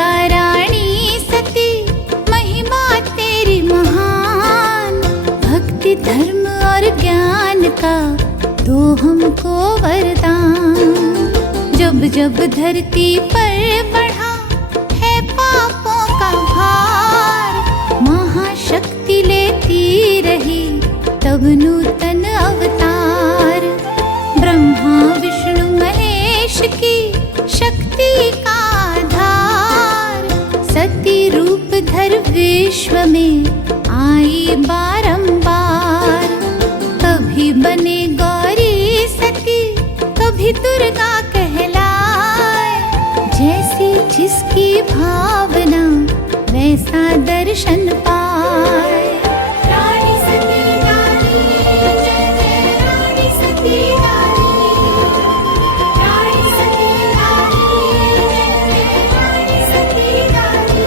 गंगा रानी सती महिमा तेरी महान, भक्ति धर्म और ज्ञान का दो हमको वरदान। जब जब धरती पर बढ़ा है पापों का भार, महाशक्ति लेती रही तब नूतन अवतार। ब्रह्मा विष्णु महेश की शक्ति का आधार, सती रूप धर विश्व में आई बारंबार। कभी बने गौरी सती, कभी दुर्गा कहलाए, जैसी जिसकी भावना वैसा दर्शन पाए। रानी सती रानी, जय जय रानी सती रानी, रानी सती रानी, जय जय रानी सती रानी।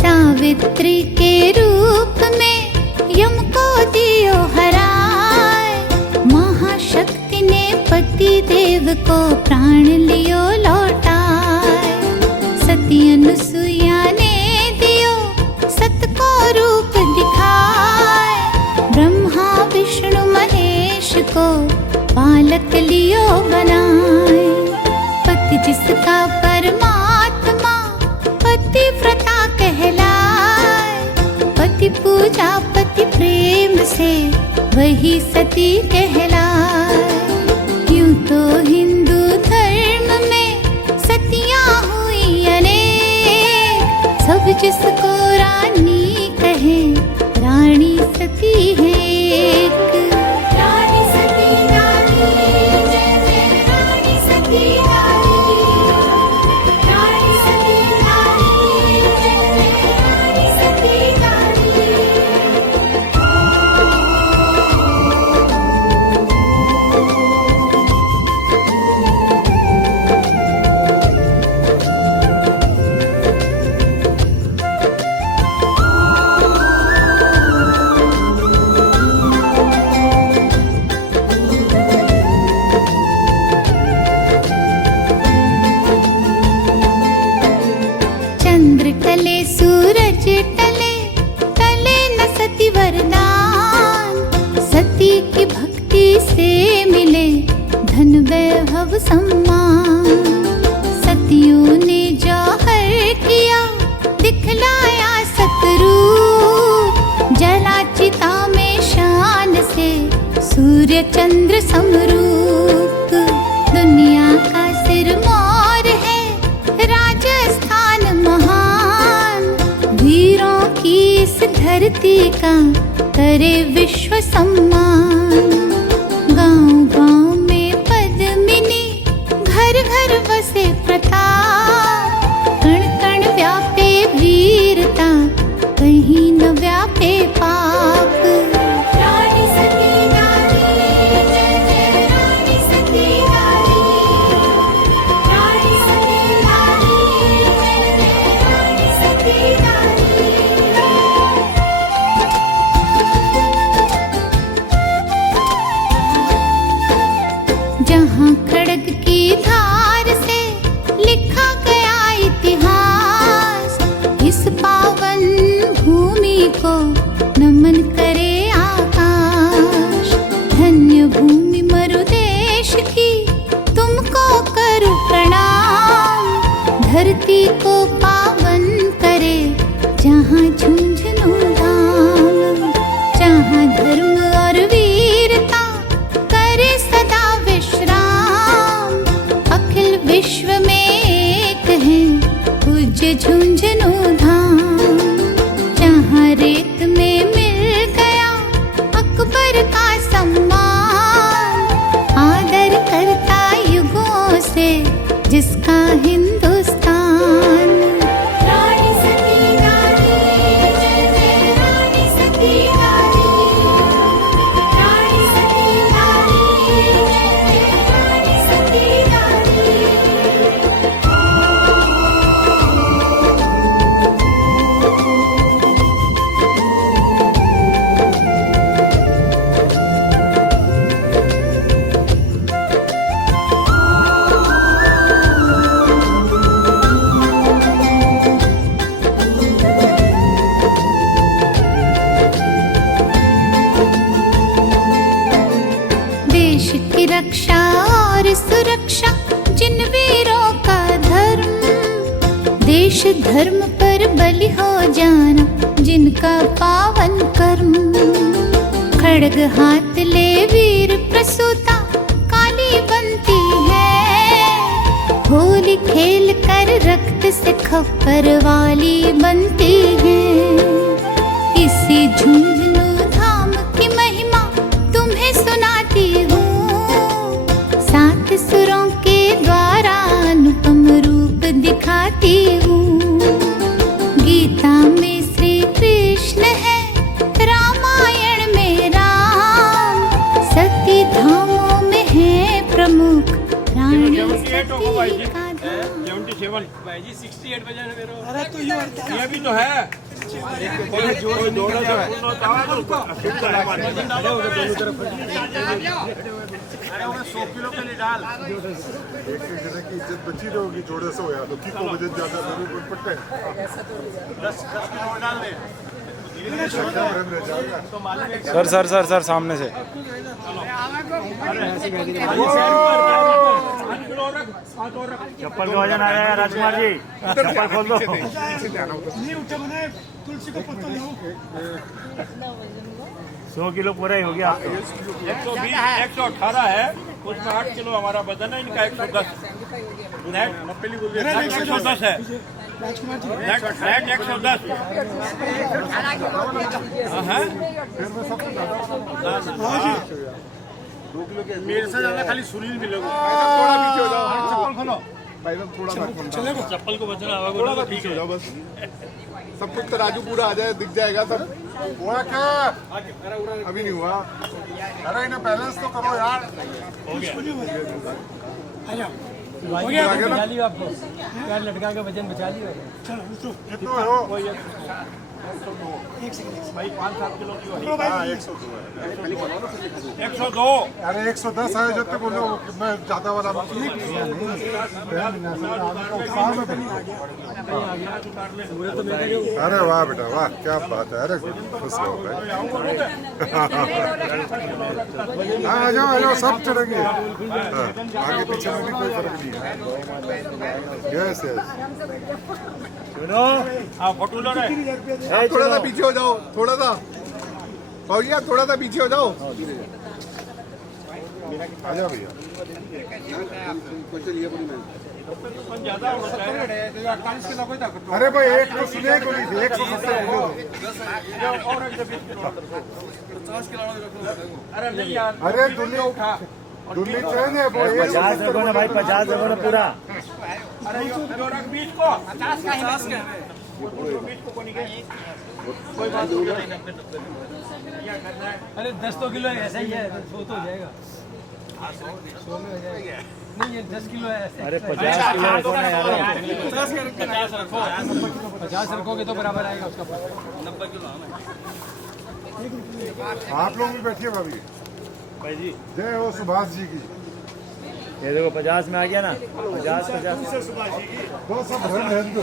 सावित्री के रूप में यम को दियो हराए, महाशक्ति ने पति देव को प्राण लियो लौटाए। सती अनुसुईया ने दियो सत को रूप दिखाए, ब्रह्मा विष्णु महेश को बालक लियो बनाए। पति जिसका परमात्मा पतिव्रता कहलाए, पति पूजा पति प्रेम से वही सती कहलाए। यूं तो हिंदू धर्म में सतियां हुई अनेक, सब जिसको रानी कहे रानी सती है एक। रानी सती रानी, जय जय रानी सती रानी, रानी सती रानी, जय जय रानी सती रानी। चंद्र टले सूरज टले, टले न सती वरदान। सती की भक्ति से मिले धन वैभव सम्मान। सतियों ने जौहर किया दिखलाया सतरूप, जला चिता में शान से सूर्य चंद्र समरूप। दुनिया का सिरमौर है राजस्थान महान, वीरों की इस धरती का करे विश्व सम्मान। गांव गांव में पद्मिनी, घर घर बसे प्रताप, कण कण व्यापे वीरता, कहीं न व्यापे पाप। रानी सती रानी, जय जय रानी सती रानी, रानी सती रानी, जय जय रानी सती रानी। जहाँ खड़ग की धार से लिखा गया इतिहास, इस पावन भूमि को नमन करे आकाश। धन्य भूमि मरुदेश की तुमको करूं प्रणाम, धरती को पावन करे जहाँ झुंझुनू धाम। जहाँ धर्म और वीरता करे सदा विश्राम, देश की रक्षा और सुरक्षा जिन वीरों का धर्म, देश धर्म पर बलि हो जाना जिनका पावन कर्म। खड्ग हाथ ले वीर प्रसूता काली बनती है, होली खेल कर रक्त से खप्पर वाली बनती है। इसी झुंझुनू धाम की महिमा तुम्हें सुनाती हूँ, सात सुरों के द्वारा अनुपम रूप दिखाती हूँ। गीता में श्री कृष्ण है, रामायण में राम, सती धामों में है प्रमुख रानी सती का धाम। 77 भाई जी 68 बजे मेरे। अरे तो ये भी तो है। अरे 100 किलो के लिए डाल। एक जने की इज्जत बची रहेगी, जोड़े से हो या तो की को वजन ज्यादा जरूर पड़ता है। 10 किलो डाल दे। सर सामने से चप्पल का वजन आ गया राजकुमार जी, चप्पल खोल दो। तुलसी को पत्ता लो। 100 किलो पूरा ही हो गया। 120 118 है, उसमें 8 किलो हमारा वजन है, इनका 110 नेट 110 है। नेट 110 मेरे से ज्यादा खाली सुनील मिलेगा। थोड़ा पीछे हो जाओ, चप्पल खोलो भाई लोग, थोड़ा चप्पल को बचना आवा पीछे हो जाओ बस। सब कुछ तराजू पूरा आ जाए, दिख जाएगा सब। हुआ क्या? अभी नहीं हुआ। अरे इन्हें बैलेंस तो करो यार। हो गया बचा लियो आपको यार, लड़का का वजन बचा लियो। चलो कितना हो? भाई 5-7 किलो की हो। हाँ 102 है। 102। अरे 110 है जो तुम बोलो मैं ज्यादा वाला अरे वाह बेटा वाह, क्या बात है। अरे खुश हो भाई। हाँ आ जाओ सब चढ़ेंगे। आगे पीछे में भी कोई फर्क नहीं है। यस सुनो, हाँ फोटो लो रे। थोड़ा सा पीछे हो जाओ, थोड़ा सा भैया, थोड़ा सा पीछे हो जाओ। आ जाओ भैया। ज्यादा होता है। अरे भाई एक तो सुने को नहीं थे, 170 अरे नहीं यार, अरे दुनिया उठा दुनिया चेंज है 50 रखो ना भाई, 50 रखो ना पूरा। अरे जो रख 20 को 50 का 20 को कोनी के कोई बात नहीं। अरे 10 किलो ऐसा ही है, 100 तो हो जाएगा। 100 में हो जाएगा। नहीं ये 10 किलो है ऐसे। अरे 50 किलो रखो ना यार। 50 रखोगे तो बराबर आएगा उसका। 90 किलो। आप लोग भी बैठिए भाभी। भाई जी जय हो सुभाष जी की। ये देखो 50 में आ गया ना, 50 तो सब रहने दो,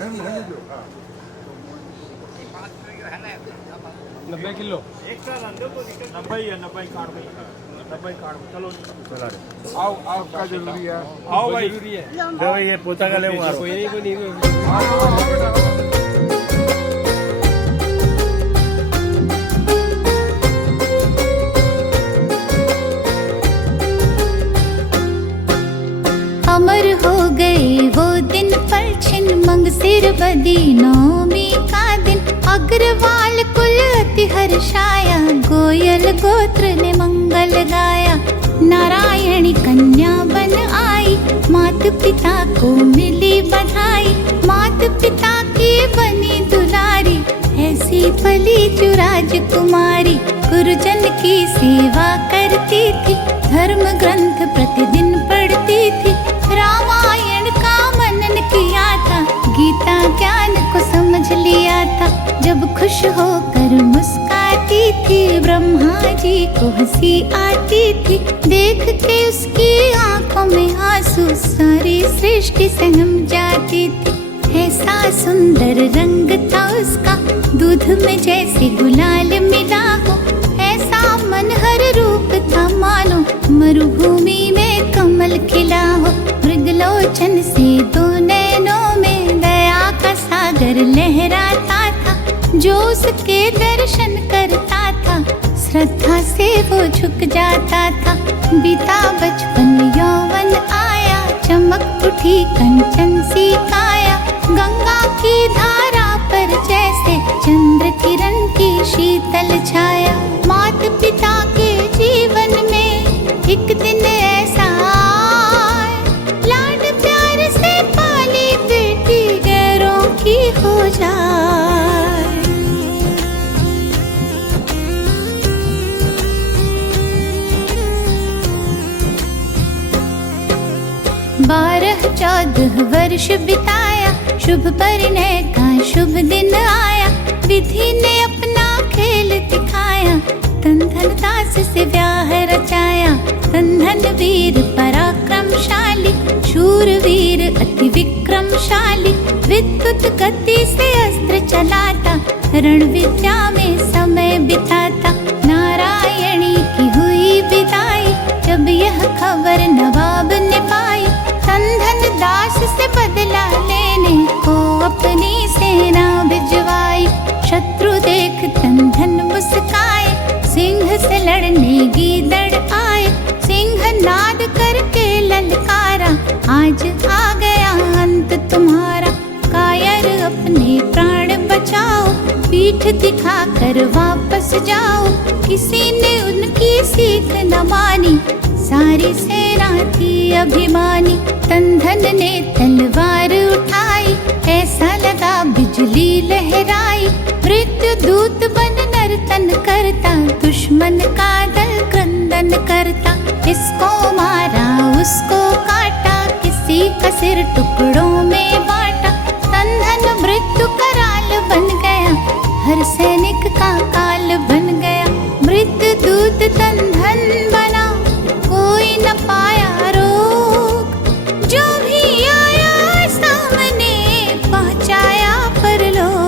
रहने दो। 90 किलो 90 है, 90 कार्ड में, 90 कार्ड में। चलो चला रहे। आओ आपका जरूरी है। आओ भाई। जरूरी है। देखो ये पोता का ले कोई नहीं अमर हो गए वो दिन परछिन मंगसिर बदी नौमी का दिन। अग्रवाल कुल अति हर्षाया, गोयल गोत्र ने मंगल गाया। नारायणी कन्या बन आई, मात पिता को मिली बधाई। मात पिता की बनी दुलारी, ऐसी पली जो राजकुमारी। गुरुजन की सेवा करती थी, धर्म ग्रंथ प्रतिदिन पढ़ती थी। रामायण का मनन किया था, गीता ज्ञान को समझ लिया था। जब खुश होकर मुस्काती थी, ब्रह्मा जी को हंसी आती थी। देख के उसकी आंखों में आंसू, सारी सृष्टि सहम जाती थी। ऐसा सुंदर रंग था उसका, दूध में जैसे गुलाल मिला हो। ऐसा मनहर मरुभूमि में कमल खिला हो, मृगलोचन से दो नैनों में दया का सागर लहराता था। जो उसके दर्शन करता था, श्रद्धा से वो झुक जाता था। बीता बचपन यौवन आया, चमक उठी कंचन सी काया। गंगा की धारा पर जैसे चंद्र किरण की शीतल छाया। माता पिता के जीवन में एक दिन ऐसा आए, लाड प्यार से पाली बेटी गैरों की हो जाए। 12-14 वर्ष बिताया, शुभ परिणय का शुभ दिन आया। विधि ने अपना खेल दिखाया, तन धन दास से ब्याह रचाया। तन धन वीर पराक्रमशाली, शूरवीर अति विक्रमशाली। विद्युत गति से अस्त्र चलाता, रण विद्या में समय बिताता। नारायणी की हुई विदाई, जब यह खबर नवाब ने पाई। तन धन दास से बदला लेने को अपनी सेना भिजवाई। शत्रु देख तन धन मुस्काए, सिंह से लड़ने गीदड़ आए। सिंह नाद करके ललकारा, आज आ गया अंत तुम्हारा। कायर अपने प्राण बचाओ, पीठ दिखाकर वापस जाओ। किसी ने उनकी सीख न मानी, सारी सेना थी अभिमानी। तन धन ने तलवार उठाई, ऐसा लगा बिजली लहराई। मृत्यु दूत बन नर्तन करता, दुश्मन का दल क्रंदन करता। इसको मारा उसको काटा, किसी का सिर टुकड़ों में बांटा। तन धन मृत्यु कराल बन गया, हर सैनिक का काल बन गया। मृत्यु दूत तन धन बना, कोई न पाया रोक। जो भी आया सामने, पहुंचाया परलोक।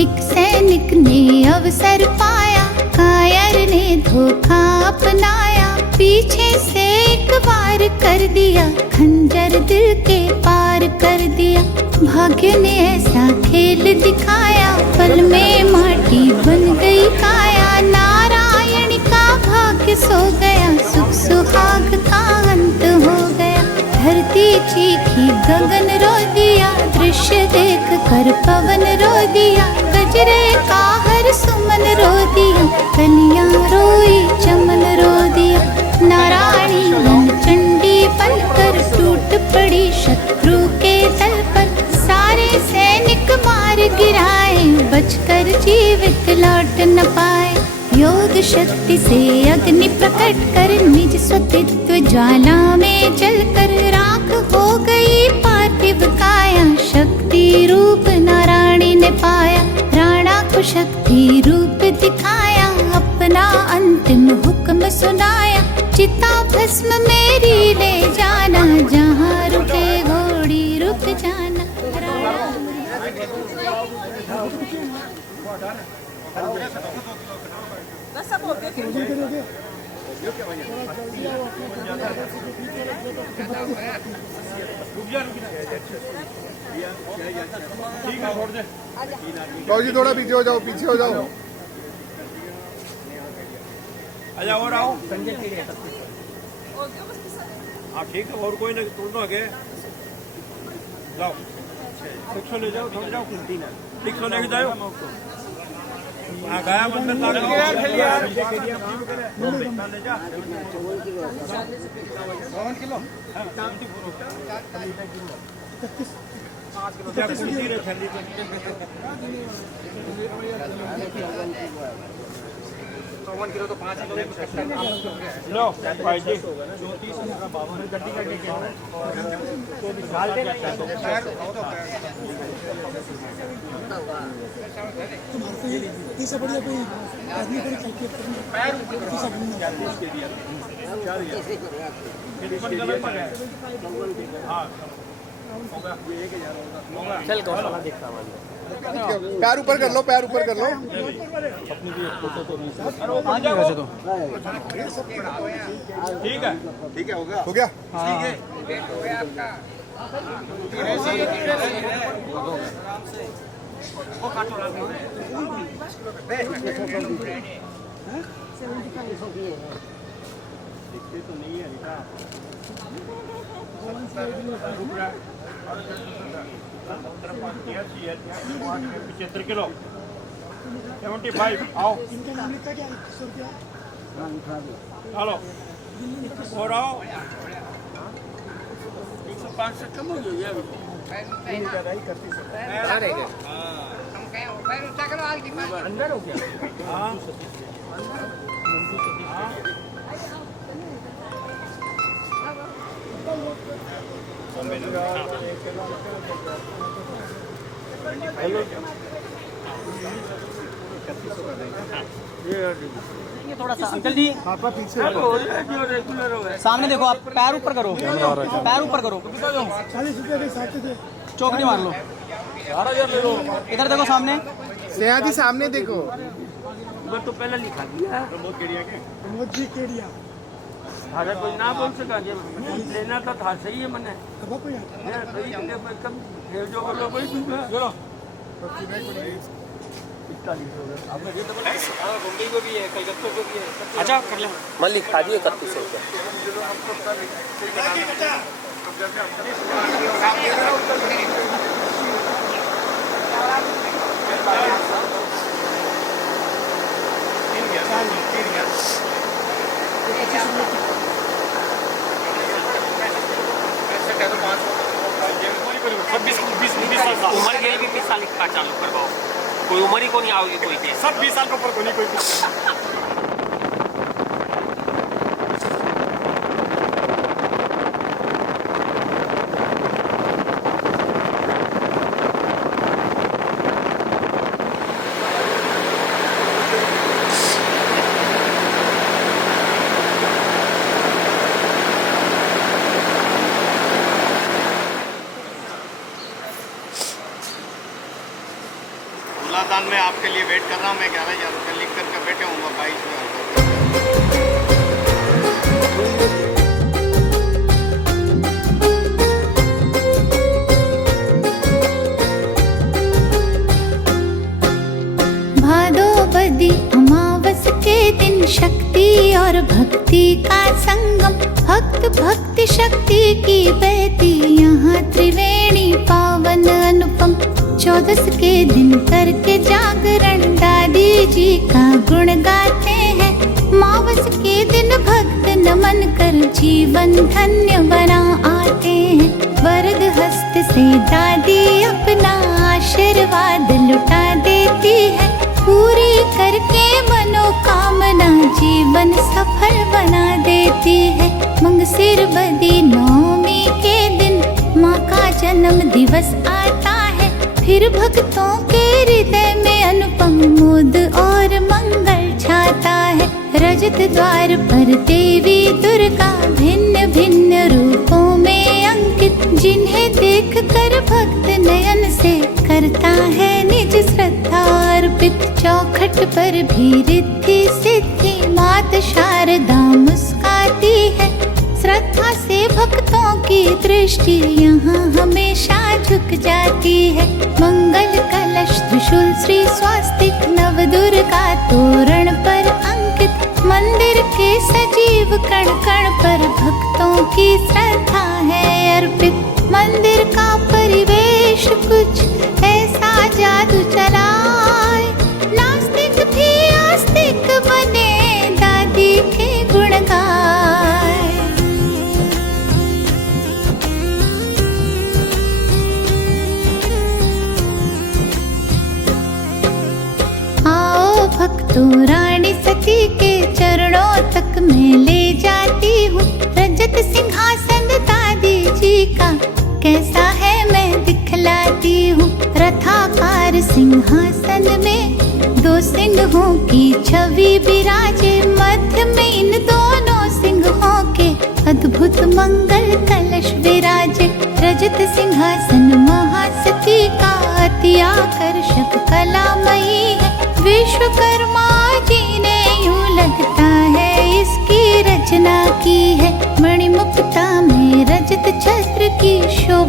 एक सैनिक ने अवसर पाया, कायर ने धोखा अपनाया। पीछे से एक बार कर दिया, खंजर दिल के पार कर दिया। भाग्य ने ऐसा खेल दिखाया, पल में माटी बन गई काया। नारायण का भाग्य सो गया, सुख सुहाग का अंत हो गया। धरती चीखी गगन रो दिया, दृश्य देख कर पवन रो दिया। गजरे का हर सुमन रो दिया, कलियां रोई चमन रो दिया। नारायणी वन चंडी बनकर टूट पड़ी शत्रु के दल पर। सारे सैनिक मार गिराए, बचकर जीवित लौट न पाए। योग शक्ति से अग्नि प्रकट कर, निज स्वतित्व ज्वाला में जलकर राख हो गई पार्थिव काया। शक्ति रूप नारायणी ने पाया, राणा को शक्ति रूप दिखाया। अपना अंतिम हुक्म सुनाया, चिता भस्म मेरी ले जाना। जहाँ रुके घोड़ी रुक जाना। तो जी थोड़ा पीछे हो जाओ, पीछे हो जाओ। अच्छा और आओ। हाँ ठीक है, और कोई नहीं, तुम तो आगे जाओ। 100 ले जाओ, थोड़ा जाओ। 100 लेके जाओ। हाँ गया मंदिर ले जा। क्या कुर्सी रे थैली पे। किलो तो 5 किलो लो भाई जी। 52 गड्डी का तीसरा बढ़िया कोई आदमी को चलके हाँ चल गौशाला देखता हूँ पैर ऊपर कर लो, पैर ऊपर कर लो। ठीक है, ठीक है, हो गया, हो गया। पचहत्तर किलो 75 आओ हेलो और आओ 105 से कम हो गया अंदर हो गया हाँ ये थोड़ा सा अंकल जी सामने देखो, आप पैर ऊपर करो, पैर ऊपर करो, 40 रुपये के हिसाब से चौकड़ी मार लो, इधर देखो सामने, सेयादी सामने देखो। तो पहले लिखा दिया प्रमोद जी केड़िया अरे कोई ना बोल सका लेना तो था सही है मैंने अब कोई जो बोलो कोई चलो मुंबई को भी है, कलकत्ता को भी है। अच्छा कर ले, मैं लिखा दिए 3100 रुपये। उम्र के भी 20 साल का चालू करवाओ, कोई उम्र ही को नहीं आओगी कोई के सब 20 साल के ऊपर को नहीं कोई मुलाकात में आपके लिए वेट कर रहा हूँ मैं। 11,000 रुपये लिख करके बैठे हूँ 22 में। भादो बदी अमावस के दिन शक्ति और भक्ति का संगम, भक्त भक्ति शक्ति की बहती यहाँ त्रिवेणी पावन अनुपम। 14 के दिन करके जागरण दादी जी का गुण गाते हैं, मावस के दिन भक्त नमन कर जीवन धन्य बना आते हैं। वरद हस्त से दादी अपना आशीर्वाद लुटा देती है, पूरी करके मनोकामना जीवन सफल बना देती है। मंगसिर बदी नवमी के दिन माँ का जन्म दिवस आता है, फिर भक्तों के हृदय में अनुपम मोद और मंगल छाता है। रजत द्वार पर देवी दुर्गा भिन्न भिन्न रूपों में अंकित, जिन्हें देख कर भक्त नयन से करता है निज श्रद्धा अर्पित। चौखट पर भी रिद्धि सिद्धि मात शारदा मुस्काती है, श्रद्धा से भक्तों की दृष्टि यहाँ हमेशा झुक जाती है। मंगल कलश त्रिशूल श्री स्वास्तिक नव दुर्गा तोरण पर अंकित, मंदिर के सजीव कण कण पर भक्तों की श्रद्धा है अर्पित। मंदिर का परिवेश कुछ ऐसा जादू चलाए, नास्तिक भी आस्तिक बने दादी के गुण गाए। आओ भक्तों रानी सती के चरणों तक मैं ले जाती हूँ, रजत सिंहासन दादी जी का कैसा है मैं दिखलाती हूँ। रथाकार सिंहासन में 2 सिंहों की छवि विराजे, मध्य में इन दोनों सिंहों के अद्भुत मंगल कलश विराजे। रजत सिंह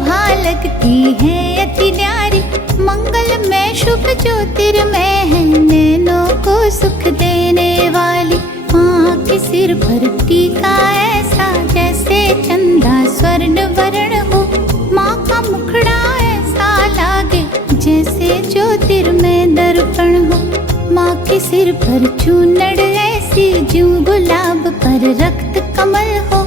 शोभा लगती है अति न्यारी, मंगल में शुभ ज्योतिर्मय है, नैनों को सुख देने वाली। माँ के सिर पर टीका ऐसा जैसे चंदा स्वर्ण वर्ण हो, माँ का मुखड़ा ऐसा लागे जैसे ज्योतिर्मय दर्पण हो। माँ के सिर पर चूनड़ ऐसी ज्यों गुलाब पर रक्त कमल हो,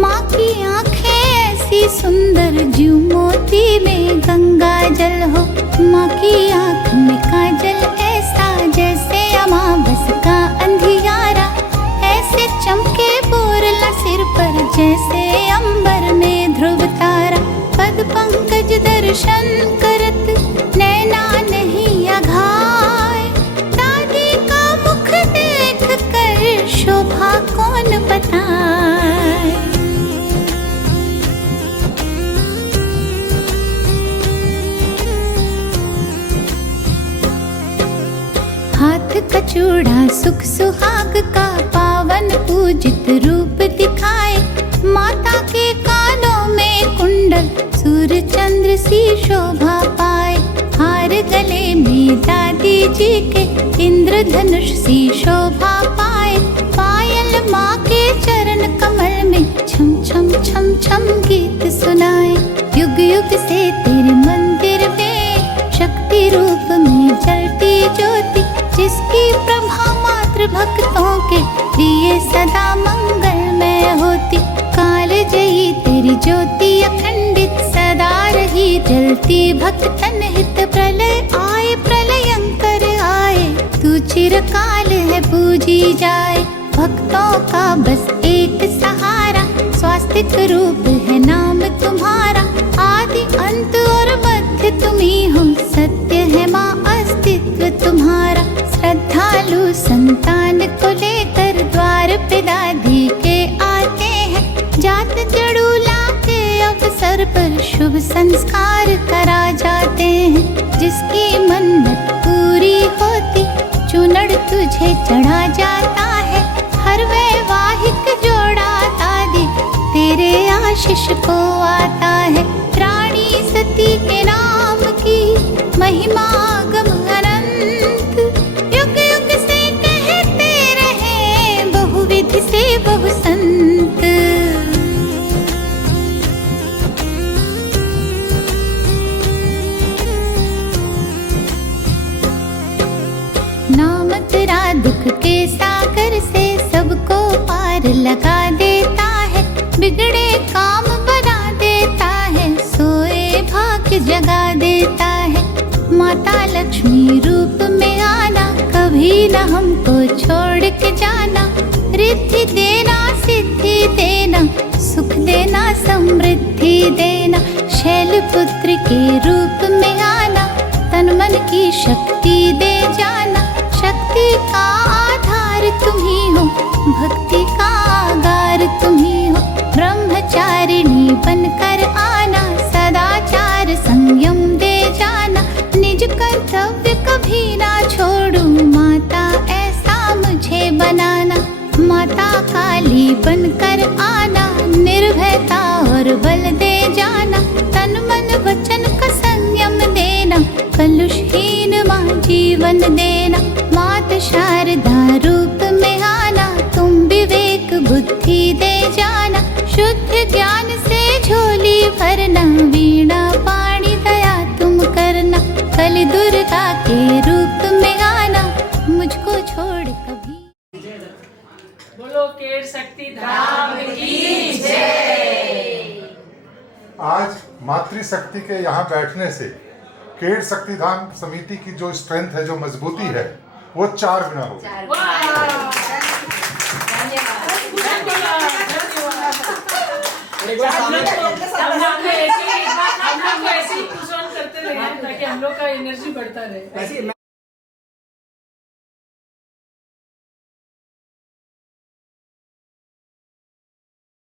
माँ की आंखें ऐसी सुंदर ज्यों मोती में गंगा जल हो। माँ की आंख में काजल ऐसा जैसे अमावस का अंधियारा, ऐसे चमके बोरला सिर पर जैसे अंबर में ध्रुव तारा। पद पंकज दर्शन करत नैना नहीं अघाय, दादी का मुख देख कर शोभा कौन बताए। हाथ का चूड़ा सुख सुहाग का पावन पूजित रूप दिखाए, माता के कानों में कुंडल सूर्य चंद्र सी शोभा पाए। हार गले में दादी जी के इंद्रधनुष सी शोभा पाए, पायल माँ के चरण कमल में छम छम छम छम गीत सुनाए। युग युग से तेरे मंदिर में शक्ति रूप में जलती ज्योति, जिसकी प्रभा मात्र भक्तों के लिए सदा मंगलमय होती। काल जयी तेरी ज्योति अखंडित सदा रही जलती, भक्त तन हित प्रलय आए प्रलयंकर आए, तू चिरकाल है पूजी जाए। भक्तों का बस एक सहारा, स्वास्तिक रूप है नाम तुम्हारा, आदि अंत और मध्य तुम्ही हो, सत्य है माँ अस्तित्व तुम्हारा। श्रद्धालु संतान को लेकर द्वार पे दादी के आते हैं, जात जड़ूला के अवसर पर शुभ संस्कार करा जाते हैं। जिसकी मन्नत पूरी होती चूनड़ तुझे चढ़ा जाता है, हर वैवाहिक जोड़ा दादी तेरे आशीष को आता है। रानी सती के नाम की महिमा गम अनंत, युग युग से कहते रहे बहुविधि से बहु संत। नाम तेरा दुख के सागर से सबको पार लगा देता है, बिगड़े काम बना देता है, सोए भाग्य जगा देता है। माता लक्ष्मी रूप में आना, कभी न हमको छोड़ के जाना, रिद्धि देना सिद्धि देना, सुख देना समृद्धि देना। शैलपुत्र के रूप में आना, तन मन की शक्ति दे जाना, शक्ति का आधार तुम ही हो, भक्ति का आगार तुम ही हो। ब्रह्मचारिणी बनकर आना, सदाचार संयम दे जाना, निज कर्तव्य कभी ना छोड़ू, माता ऐसा मुझे बनाना। माता काली बनकर आना, निर्भयता और बल दे जाना, तन मन वचन का संयम देना, कलुषहीन माँ जीवन देना। मात शारदा रूप में आना, तुम विवेक बुद्धि दे जाना, शुद्ध ज्ञान से झोली भरना, वीणा पाणी दया तुम करना। कल दुर्गा के रूप में आना, मुझको छोड़ कभी। बोलो केर शक्ति धाम की जय। आज मातृशक्ति के यहाँ बैठने से केड़ शक्तिधाम समिति की जो स्ट्रेंथ है, जो मजबूती है, वो 4 गुना हो गई। हम लोग ऐसे ही पुश ऑन करते रहे ताकि हम लोग का एनर्जी बढ़ता रहे।